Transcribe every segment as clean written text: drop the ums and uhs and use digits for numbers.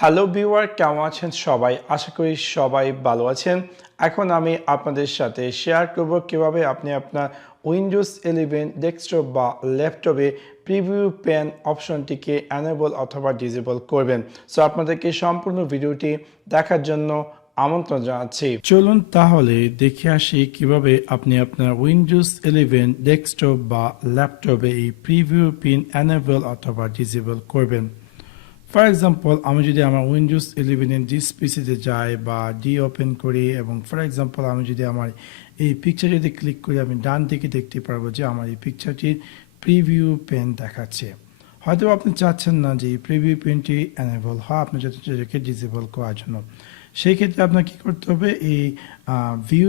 Hello viewer, কেমন আছেন সবাই? আশা করি সবাই ভালো আছেন। এখন আমি আপনাদের সাথে শেয়ার করব কিভাবে আপনি আপনার উইন্ডোজ 11 ডেস্কটপ বা ল্যাপটপে প্রিভিউ পেন অপশনটিকে এনেবল অথবা ডিসেবল করবেন। সো আপনাদেরকে সম্পূর্ণ ভিডিওটি দেখার জন্য আমন্ত্রণ জানাচ্ছি। চলুন তাহলে দেখে আসি কিভাবে আপনি আপনার উইন্ডোজ 11 ডেস্কটপ বা ল্যাপটপে এই প্রিভিউ পিন এনেবল অথবা ডিসেবল করবেন। ফর এক্সাম্পল, আমি যদি আমার উইন্ডোজ 11 এর ডিস পিসিতে যাই বা ডি ওপেন করি এবং ফর এক্সাম্পল আমি যদি আমার এই পিকচার যদি ক্লিক করি, আমি ডান দিকে দেখতে পারবো যে আমার এই পিকচারটির প্রিভিউ পেন দেখাচ্ছে। হয়তো আপনি চাচ্ছেন না যে এই প্রিভিউ পেনটি এনেবল হয়, আপনি চাচ্ছেন এটাকে ডিসেবল করার জন্য। সেই ক্ষেত্রে আপনাকে কী করতে হবে, এই ভিউ,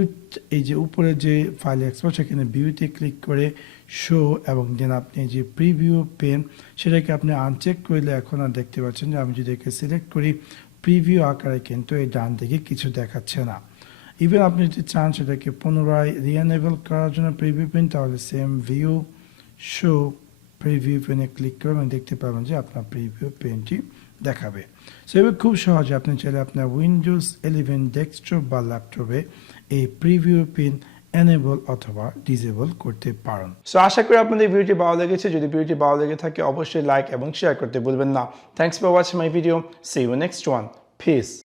এই যে উপরে যে ফাইল এক্সপোর্ট সেখানে ভিউতে ক্লিক করে শো এবং দেন আপনি যে প্রিভিউ পেন সেটাকে আপনি আনচেক করলে এখন আর দেখতে পাচ্ছেন যে আমি যদি একে সিলেক্ট করি প্রিভিউ আকারে কিন্তু এই ডান দিকে কিছু দেখাচ্ছে না। ইভেন আপনি যদি চান সেটাকে পুনরায় রিএনেবল করার জন্য প্রিভিউ পেন, তাহলে সেম ভিউ শো প্রিভিউ পেনে ক্লিক করবেন, দেখতে পাবেন যে আপনার প্রিভিউ পেনটি দেখাবে। সো এবার খুব সহজে আপনি চাইলে আপনার উইন্ডোজ 11 ডেস্কটপ বা ল্যাপটপে এই প্রিভিউ পেন এনেবল অথবা ডিসেবল করতে পারেন। সো আশা করি আপনাদের ভিডিওটি ভালো লেগেছে। যদি ভিডিওটি ভালো লেগে থাকে অবশ্যই লাইক এবং শেয়ার করতে ভুলবেন না। Thanks for watching my video. See you next one. Piece.